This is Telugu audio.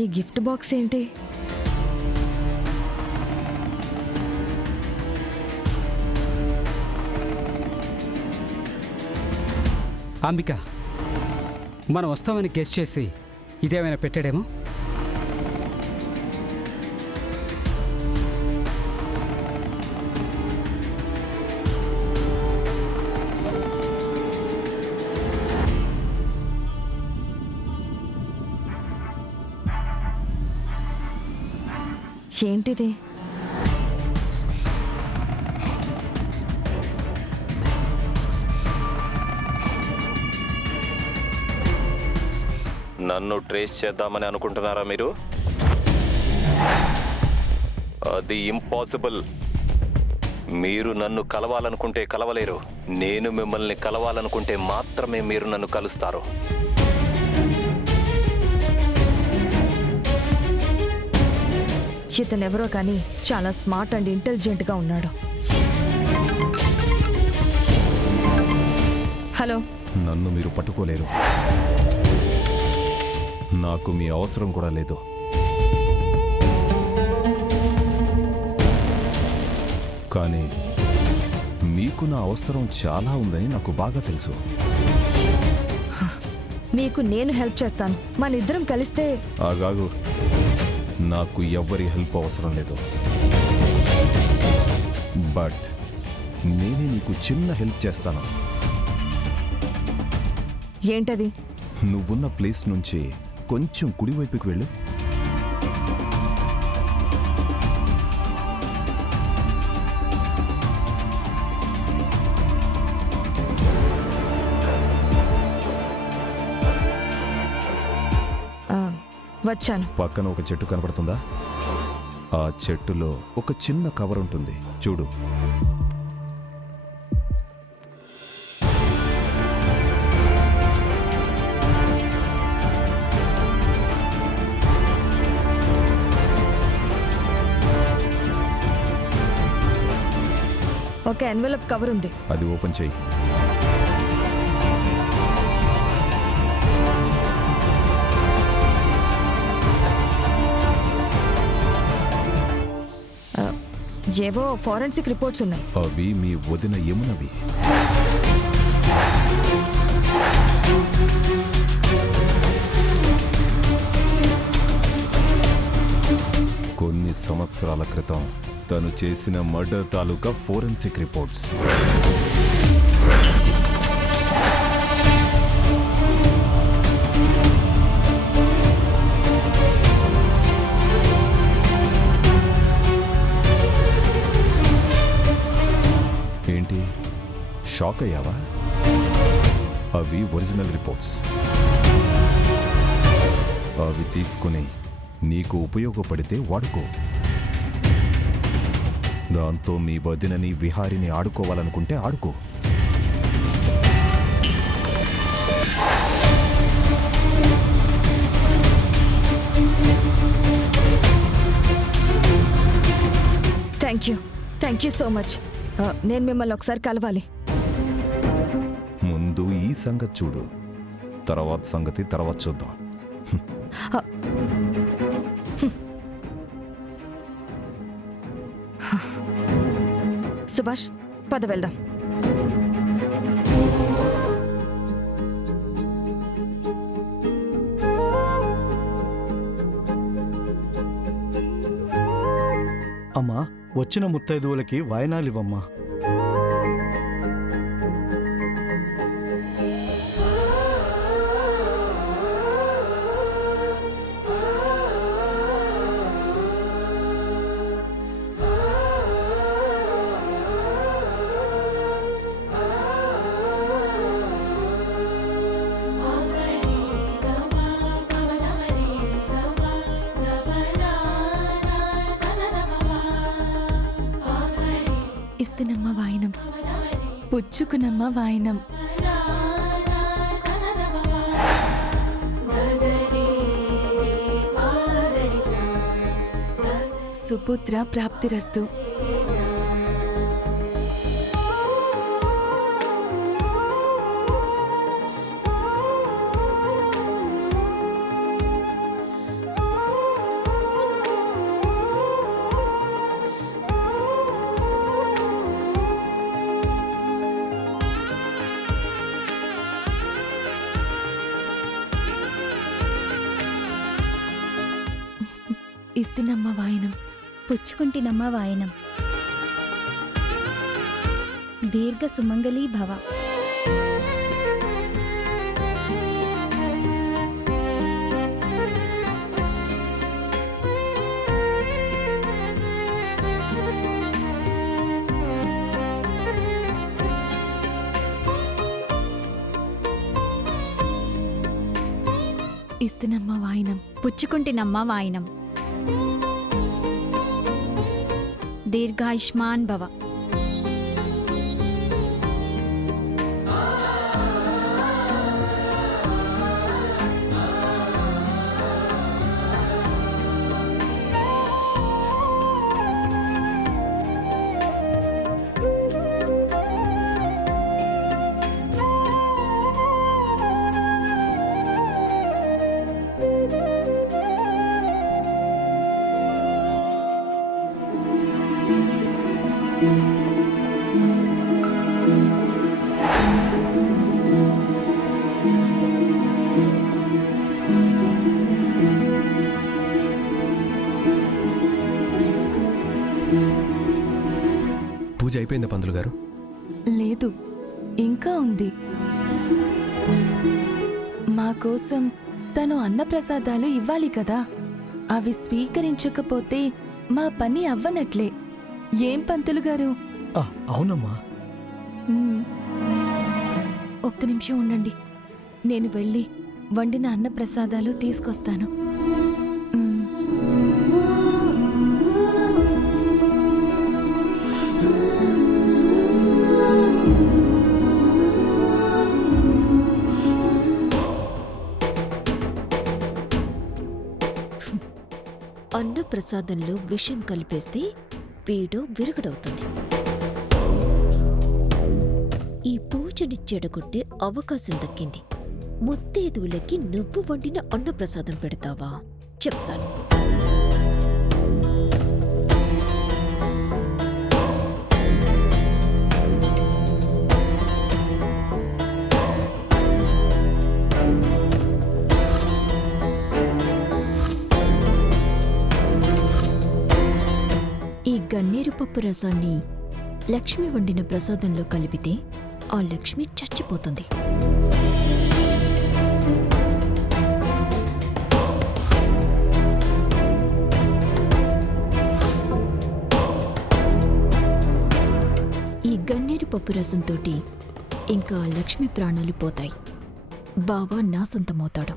ఈ గిఫ్ట్ బాక్స్ ఏంటి? అంబిక, మనం వస్తామని గెస్ చేసి ఇదేమైనా పెట్టాడేమో. ఏంటిది? నన్ను ట్రేస్ చేద్దామని అనుకుంటున్నారా మీరు? అది ఇంపాసిబుల్. మీరు నన్ను కలవాలనుకుంటే కలవలేరు. నేను మిమ్మల్ని కలవాలనుకుంటే మాత్రమే మీరు నన్ను కలుస్తారు. ఇతనెవరో కానీ చాలా స్మార్ట్ అండ్ ఇంటెలిజెంట్గా ఉన్నాడు. హలో, నన్ను మీరు పట్టుకోలేరు. నాకు మీ అవసరం కూడా లేదు. కానీ మీకు నా అవసరం చాలా ఉందని నాకు బాగా తెలుసు. మీకు నేను హెల్ప్ చేస్తాను. మన ఇద్దరం కలిస్తే. ఆగాగు, నాకు ఎవ్వరి హెల్ప్ అవసరం లేదు. బట్ నేనే నీకు చిన్న హెల్ప్ చేస్తాను. ఏంటది? నువ్వున్న ప్లేస్ నుంచి కొంచెం కుడివైపుకి వెళ్ళు. వచ్చాను. పక్కన ఒక చెట్టు కనపడుతుందా? ఆ చెట్టులో ఒక చిన్న కవర్ ఉంటుంది, చూడు. ఒక ఎన్వెలప్ కవర్ ఉంది. అది ఓపెన్ చేయి. ఏవో ఫారెన్సిక్ రిపోర్ట్స్ ఉన్నాయి. అవి మీ వదిన యమునవి. కొన్ని సంవత్సరాల క్రితం తను చేసిన మర్డర్ తాలూకా ఫోరెన్సిక్ రిపోర్ట్స్. ఏంటి, షాక్ అయ్యావా? అవి ఒరిజినల్ రిపోర్ట్స్. అవి తీసుకుని నీకు ఉపయోగపడితే వాడుకో. దాంతో మీ వదినని విహారిని ఆడుకోవాలనుకుంటే ఆడుకో. Thank you so much. నేను మిమ్మల్ని ఒకసారి కలవాలి. ముందు ఈ సంగతి చూడు, తర్వాత సంగతి తర్వాత చూద్దాం. సుభాష్, పద వెళ్దాం. అమ్మా, వచ్చిన ముత్తైదువులకి వాయనాలివ్వమ్మా. ఇస్తునమ్మ వాయినం, పుచ్చుకునమ్మ వాయినం. సుపుత్ర ప్రాప్తిరస్తు. ఇస్తినమ్మ వాయనం. పుచ్చుకుంటినమ్మ వాయనం. దీర్ఘ సుమంగళీ భవ. ఇస్తినమ్మ వాయనం. పుచ్చుకుంటినమ్మ వాయనం. దీర్ఘాయుష్మాన్ భవ. పూజ అయిపోయిందా పంతులు గారు? లేదు, ఇంకా ఉంది. మా కోసం తను అన్నప్రసాదాలు ఇవ్వాలి కదా. అవి స్వీకరించకపోతే మా పని అవ్వనట్లే. ఏం పంతులు గారు? అవునమ్మా. ఒక్క నిమిషం ఉండండి, నేను వెళ్ళి వండిన అన్నప్రసాదాలు తీసుకొస్తాను. అన్నప్రసాదంలో విషం కలిపేస్తే వీడు విరుగుడవుతుంది. ఈ పూజని చెడగొట్టే అవకాశం దక్కింది. ముత్తైదువులకి నువ్వు వండిన అన్నప్రసాదం పెడతావా? చెప్తాను. ఈ గన్నేరు పప్పు రసాన్ని లక్ష్మి వండిన ప్రసాదంలో కలిపితే ఆ లక్ష్మి చచ్చిపోతుంది. ఈ గన్నేరు పప్పు రసంతోటి ఇంకా లక్ష్మి ప్రాణాలు పోతాయి. బావ నా సొంతమవుతాడు.